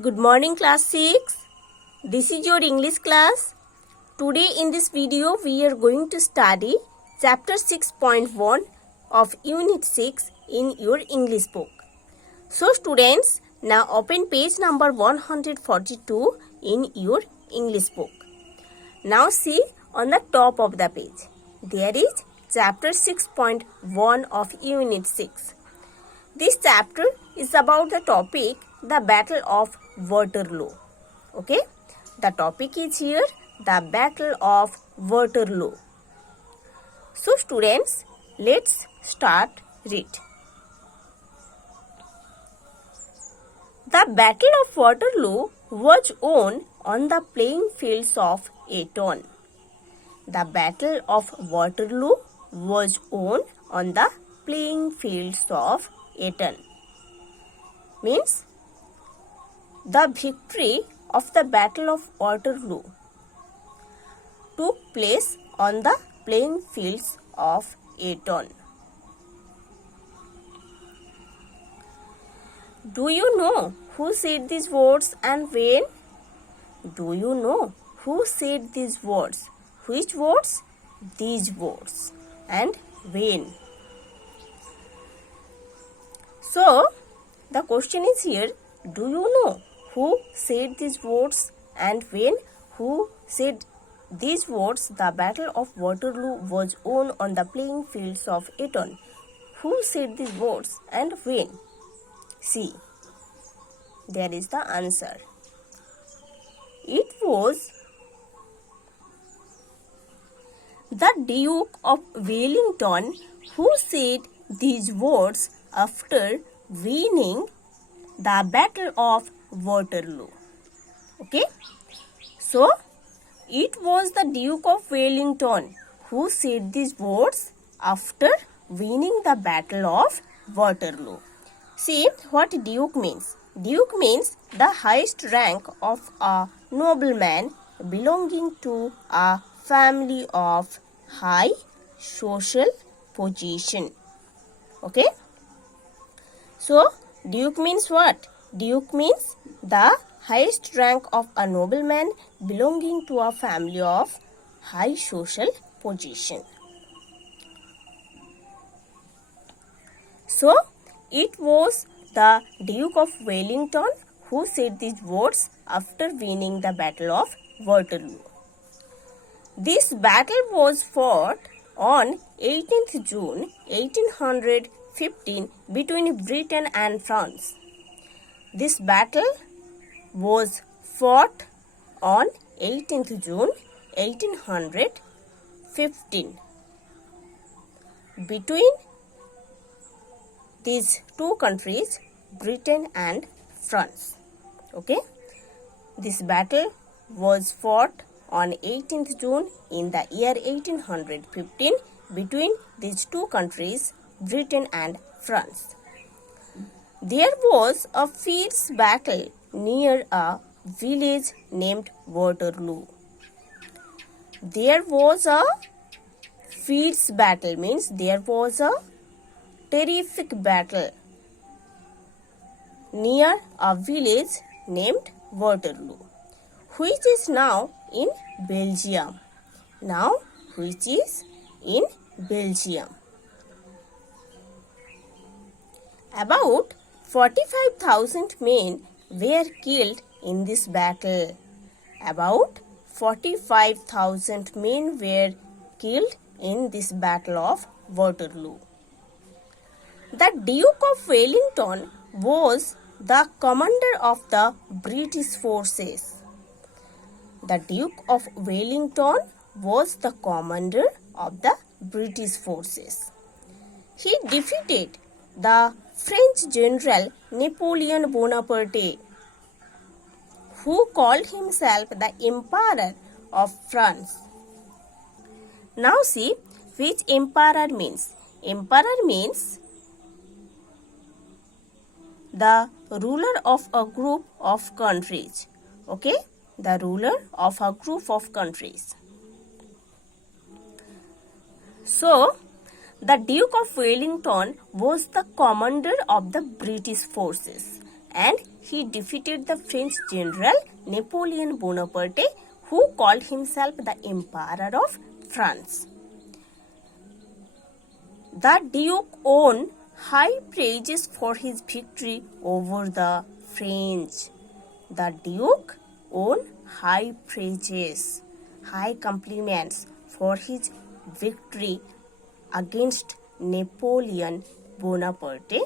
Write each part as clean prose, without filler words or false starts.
Good morning class 6. This is your English class. Today in this video we are going to study chapter 6.1 of unit 6 in your English book. So students, now open page number 142 in your English book. Now see on the top of the page. There is chapter 6.1 of unit 6. This chapter is about the topic the Battle of Waterloo. Okay, the topic is here the Battle of Waterloo. So students, let's start read. The Battle of Waterloo was won on the playing fields of Eton. The Battle of Waterloo was won on the playing fields of Eton. Means the victory of the Battle of Waterloo took place on the playing fields of Eton. Do you know who said these words and when? Do you know who said these words? Which words? These words. And when? So, the question is here, do you know who said these words and when? Who said these words? The Battle of Waterloo was won on the playing fields of Eton. Who said these words and when? See, there is the answer. It was the Duke of Wellington who said these words after winning the Battle of Waterloo. Okay, so it was the Duke of Wellington who said these words after winning the Battle of Waterloo. See what Duke means. Duke means the highest rank of a nobleman belonging to a family of high social position. Okay. So, Duke means what? Duke means the highest rank of a nobleman belonging to a family of high social position. So, it was the Duke of Wellington who said these words after winning the Battle of Waterloo. This battle was fought on 18th June 1815 between Britain and France. This battle was fought on 18th June 1815 between these two countries, Britain and France. Okay, this battle was fought on 18th June in the year 1815 between these two countries, Britain and France. There was a fierce battle near a village named Waterloo. There was a fierce battle means there was a terrific battle near a village named Waterloo, which is now in Belgium. Now, which is in Belgium. About 45,000 men were killed in this battle. About 45,000 men were killed in this Battle of Waterloo. The Duke of Wellington was the commander of the British forces. The Duke of Wellington was the commander of the British forces. He defeated the French general Napoleon Bonaparte, who called himself the Emperor of France. Now see which emperor means. Emperor means the ruler of a group of countries. Okay, the ruler of a group of countries. So, the Duke of Wellington was the commander of the British forces and he defeated the French general Napoleon Bonaparte, who called himself the Emperor of France. The Duke won high praises for his victory over the French. The Duke won high praises, high compliments for his victory against Napoleon Bonaparte,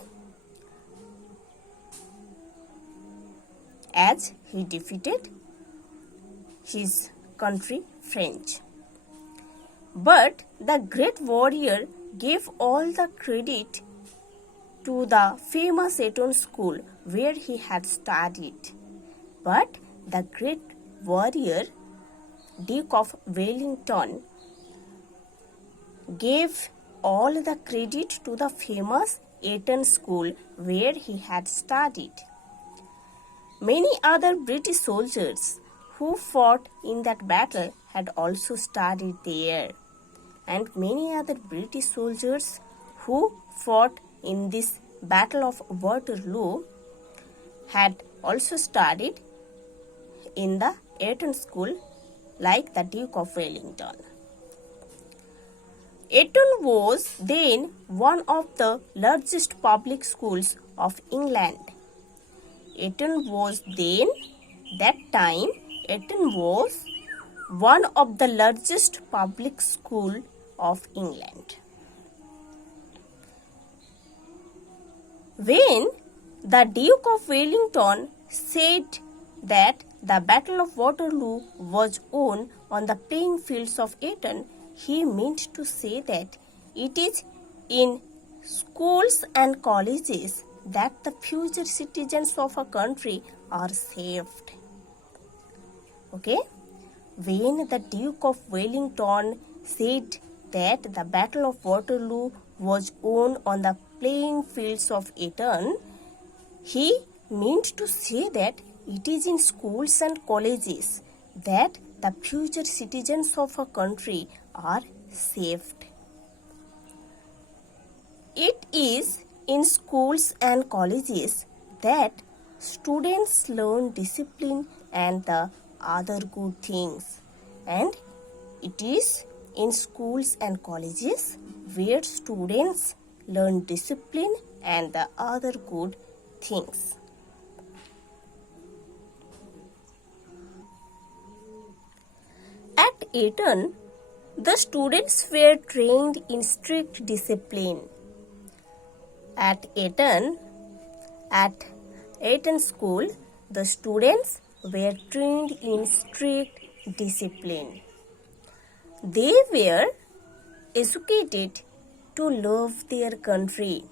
as he defeated his country French. But the great warrior gave all the credit to the famous Eton school where he had studied. But the great warrior, Duke of Wellington, gave all the credit to the famous Eton school where he had studied. Many other British soldiers who fought in that battle had also studied there, and many other British soldiers who fought in this Battle of Waterloo had also studied in the Eton school like the Duke of Wellington. Eton was then one of the largest public schools of England. Eton was one of the largest public school of England. When the Duke of Wellington said that the Battle of Waterloo was won on the playing fields of Eton, he meant to say that it is in schools and colleges that the future citizens of a country are saved. Okay? When the Duke of Wellington said that the Battle of Waterloo was won on the playing fields of Eton, he meant to say that it is in schools and colleges that the future citizens of a country are saved. It is in schools and colleges that students learn discipline and the other good things, and it is in schools and colleges where students learn discipline and the other good things. At Eton, the students were trained in strict discipline. At Eton school, the students were trained in strict discipline. They were educated to love their country.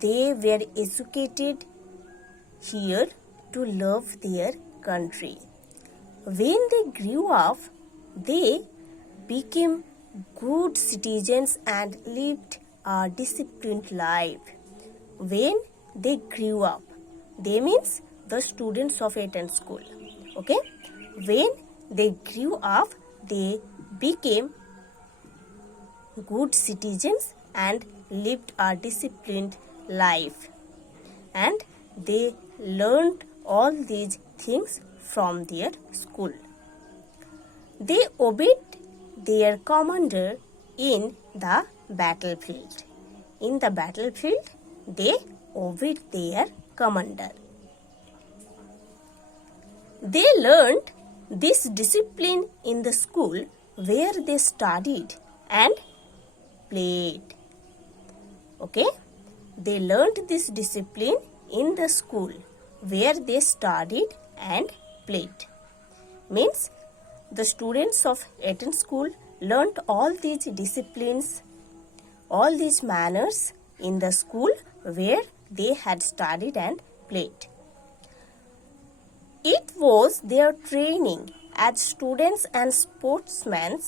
They were educated here to love their country. When they grew up, they became good citizens and lived a disciplined life. When they grew up, they means the students of Eton school. Okay? When they grew up, they became good citizens and lived a disciplined life. And they learned all these things from their school. They obeyed their commander in the battlefield. In the battlefield, they obeyed their commander. They learned this discipline in the school where they studied and played. Okay? They learned this discipline in the school where they studied and played. Means the students of Eton school learnt all these disciplines, all these manners in the school where they had studied and played. It was their training as students and sportsmen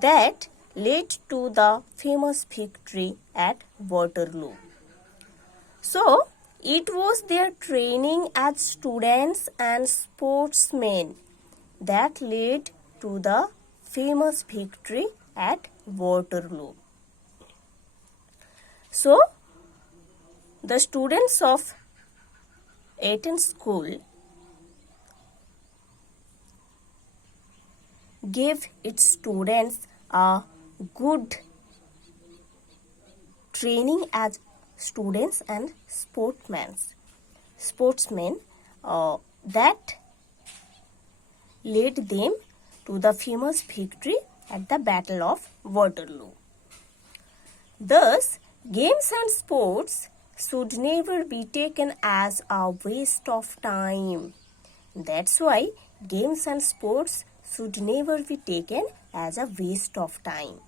that led to the famous victory at Waterloo. So, it was their training as students and sportsmen that led to the famous victory at Waterloo. So, The students of Eton School gave its students a good training as students and sportsmen that led them to the famous victory at the Battle of Waterloo. Thus, games and sports should never be taken as a waste of time. That's why games and sports should never be taken as a waste of time.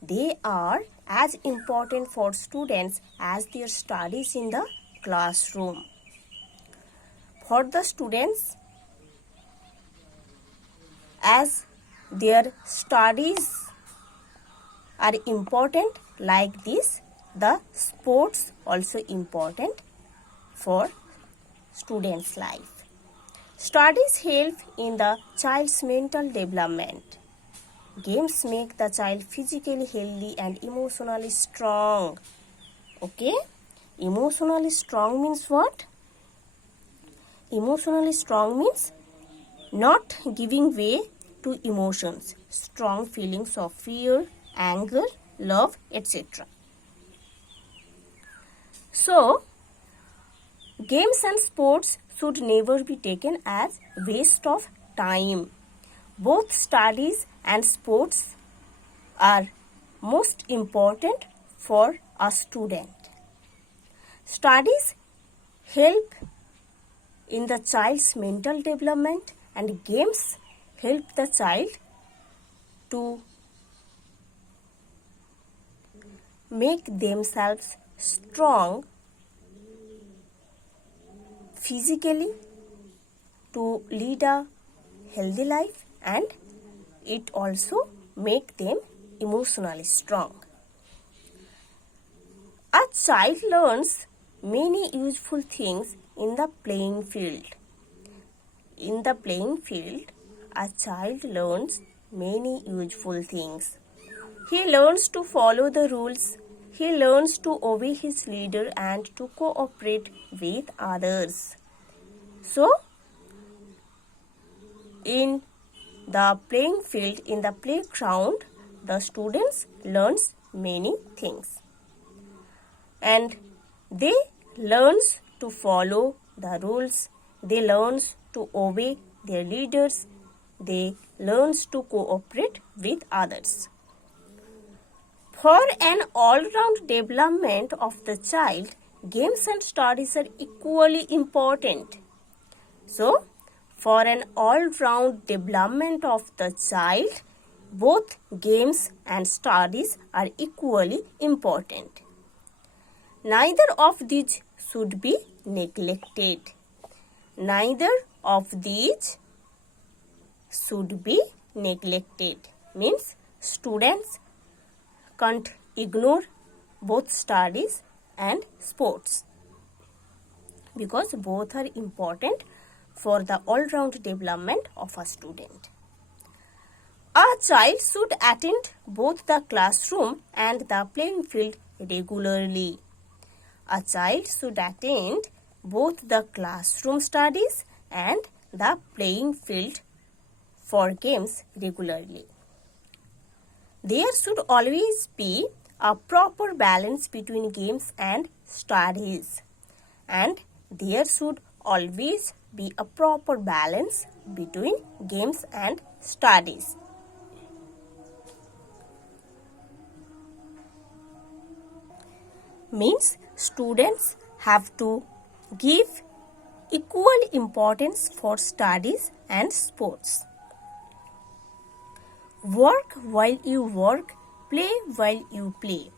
They are as important for students as their studies in the classroom. For the students, as their studies are important like this, the sports also important for students' life. Studies help in the child's mental development. Games make the child physically healthy and emotionally strong. Okay? Emotionally strong means what? Emotionally strong means not giving way to emotions, strong feelings of fear, anger, love, etc. So, games and sports should never be taken as waste of time. Both studies and sports are most important for a student. Studies help in the child's mental development and games help the child to make themselves strong physically, to lead a healthy life, and it also make them emotionally strong. A child learns many useful things in the playing field. In the playing field, a child learns many useful things. He learns to follow the rules. He learns to obey his leader and to cooperate with others. So, in the playing field, in the playground, the students learns many things. And they learns to follow the rules. They learns to obey their leaders. They learns to cooperate with others. For an all-round development of the child, games and studies are equally important. So, for an all-round development of the child, both games and studies are equally important. Neither of these should be neglected. Neither of these should be neglected. Means students can't ignore both studies and sports because both are important for the all-round development of a student. A child should attend both the classroom and the playing field regularly. A child should attend both the classroom studies and the playing field for games regularly. There should always be a proper balance between games and studies, and there should always be a proper balance between games and studies. Means students have to give equal importance for studies and sports. Work while you work, play while you play,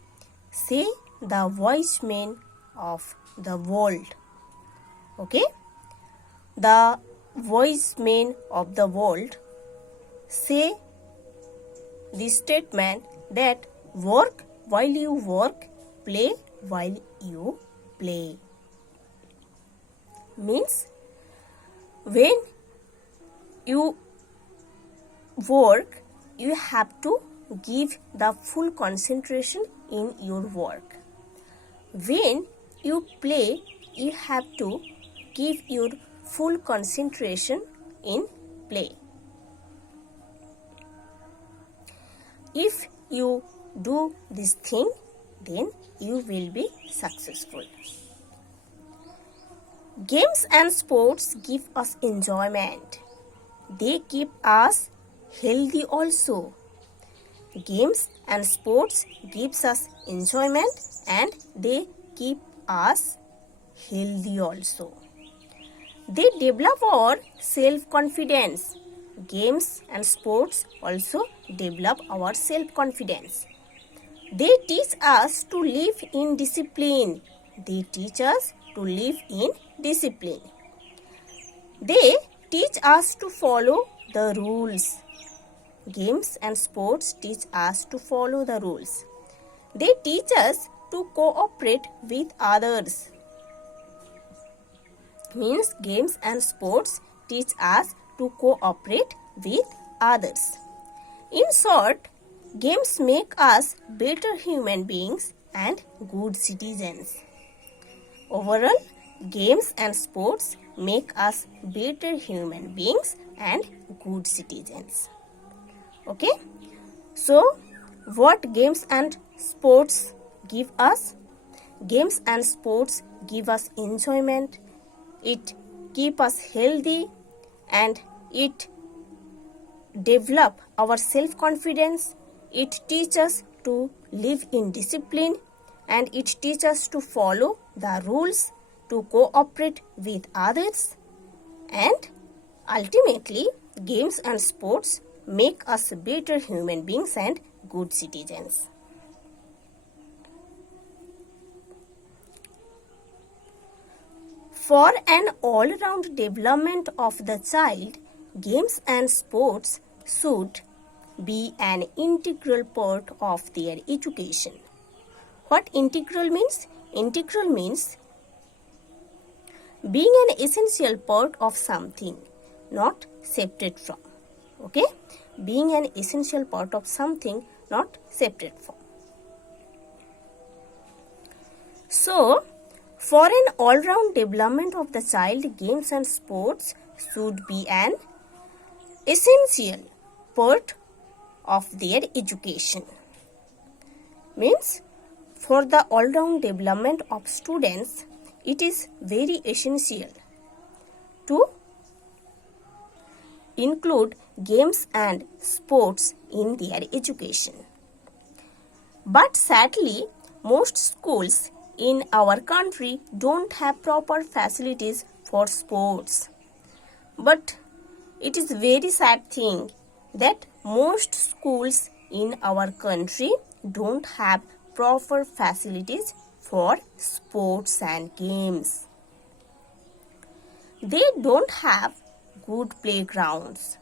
say the wise men of the world. Okay? The wise men of the world say this statement that work while you work, play while you play. Means when you work, you have to give the full concentration in your work. When you play, you have to give your full concentration in play. If you do this thing, then you will be successful. Games and sports give us enjoyment. They keep us healthy also. Games and sports gives us enjoyment and they keep us healthy also. They develop our self-confidence. Games and sports also develop our self-confidence. They teach us to live in discipline. They teach us to live in discipline. They teach us to follow the rules. Games and sports teach us to follow the rules. They teach us to cooperate with others. Means games and sports teach us to cooperate with others. In short, games make us better human beings and good citizens. Overall, games and sports make us better human beings and good citizens. Okay? So, what games and sports give us? Games and sports give us enjoyment. It keep us healthy and it develop our self-confidence. It teaches us to live in discipline and it teaches us to follow the rules, to cooperate with others, and ultimately games and sports make us better human beings and good citizens. For an all-round development of the child, games and sports should be an integral part of their education. What integral means? Integral means being an essential part of something, not separate from. Okay? Being an essential part of something, not separate from. So, for an all-round development of the child, games and sports should be an essential part of their education. Means, for the all-round development of students, it is very essential to include games and sports in their education. But sadly, most schools in our country don't have proper facilities for sports. But it is very sad thing that most schools in our country don't have proper facilities for sports and games. They don't have good playgrounds.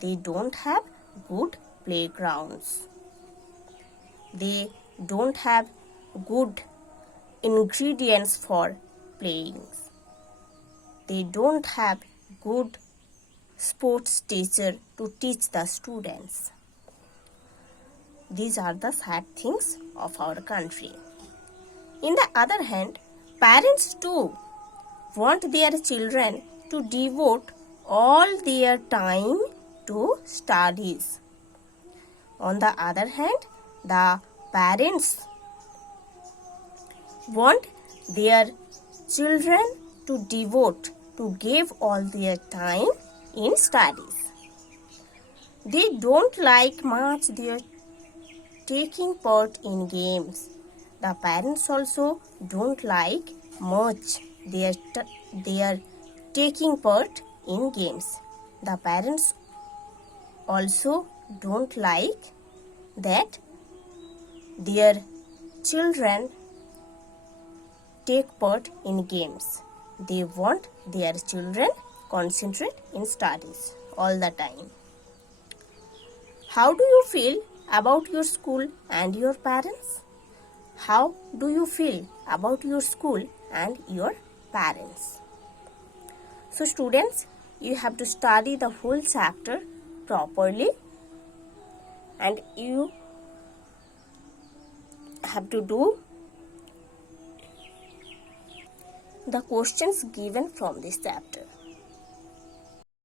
They don't have good playgrounds. They don't have good ingredients for playing. They don't have good sports teacher to teach the students. These are the sad things of our country. In the other hand, parents too want their children to devote all their time to studies. On the other hand, the parents want their children to give all their time in studies. They don't like much their taking part in games. The parents also don't like much their taking part in games. The parents also don't like that their children take part in games. They want their children concentrate in studies all the time. How do you feel about your school and your parents? How do you feel about your school and your parents? So students, you have to study the whole chapter properly and you have to do the questions given from this chapter.